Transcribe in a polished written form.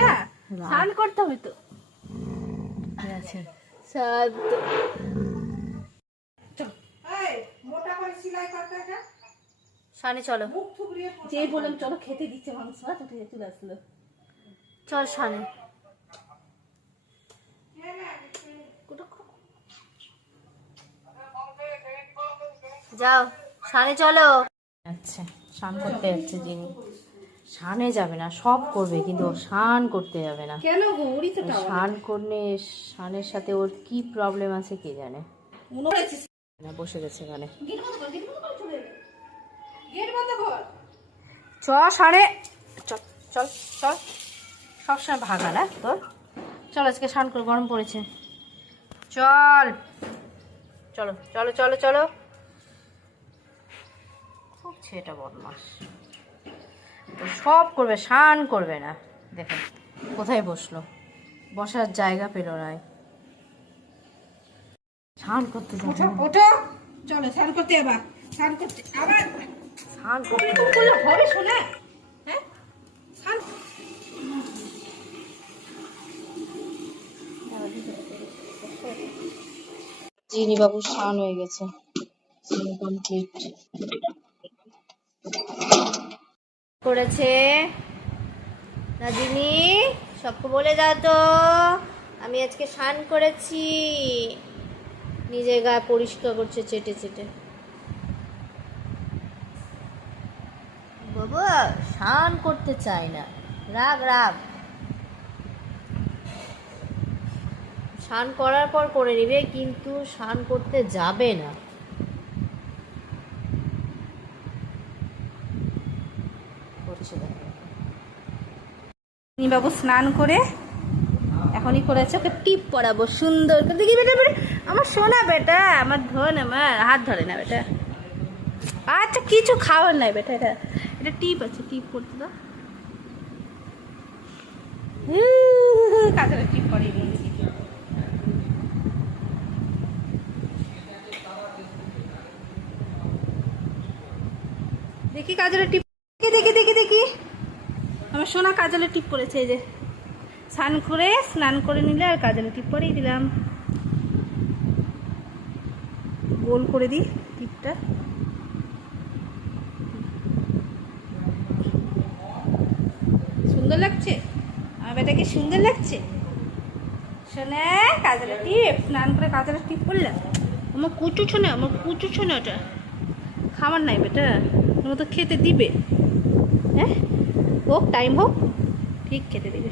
না স্নান করতে হবে তো আছে শানে চলো যে বললাম চলো খেতে দিচ্ছে মাংস চলে আসলো চল শানে যাও শানে চলো। আচ্ছা স্নান করতে যাচ্ছে যিনি, স্নানে যাবে না সব করবে কিন্তু ও স্নান করতে যাবে না। কেন গো ওরই তো স্নান করলে স্নানের সাথে ওর কি প্রবলেম আছে কে জানে। না বসে গেছে এখানে। চ সাড়ে চল চল চল সবসময় ভাগা না তোর। চল আজকে স্নান করে গরম পড়েছে চল চলো চলো চলো চলো। খুব ছেলেটা বদমাস, সব করবে স্নান করবে না। দেখেন কোথায় বসলো, বসার জায়গা পেল না। স্নান করতে যাবে ওঠো চলো স্নান করতে আবার স্নান করতে আবার স্নান করতে করলে হবে শোনা। হ্যাঁ স্নান জিনি বাবু স্নান হয়ে গেছে, কমপ্লিট করেছে নাজিনি সবকে বলে দাও তো আমি আজকে স্নান করেছি। নিজের গা পরিষ্কার করছে চেটে চেটে। বাবা স্নান করতে চায় না, রাগ রাগ। স্নান করার পর করে নিবে কিন্তু স্নান করতে যাবে না। বাবু স্নান করে এখনই করেছে, ওকে টিপ পরাবো সুন্দর করে। দেখি বেটা বেটা আমার সোনা বেটা আমার ধন, আমার হাত ধরে না বেটা। আচ্ছা কিছু খাওয়ার নাই বেটা, এটা এটা টিপ আছে, টিপ করতে দাও। কাজের টিপ পরিয়ে নিয়ে গেছি। দেখি কাজলের টিপ, দেখি দেখি দেখি আমার সোনা কাজলের টিপ করেছে। এই যে স্নান করে নিলে আর কাজলের টিপ পরেই দিলাম। গোল করে দিই টিপটা। সুন্দর লাগছে আমার বেটাকে, সুন্দর লাগছে সোনা। কাজলের টিপ স্নান করে কাজলের টিপ করলাম। আমার কুচু ছোনা, আমার কুচু ছোনা। ওটা খাবার নাই বেটা, তোমার তো খেতে দিবে। হ্যাঁ হোক টাইম হোক ঠিক খেতে দিবে।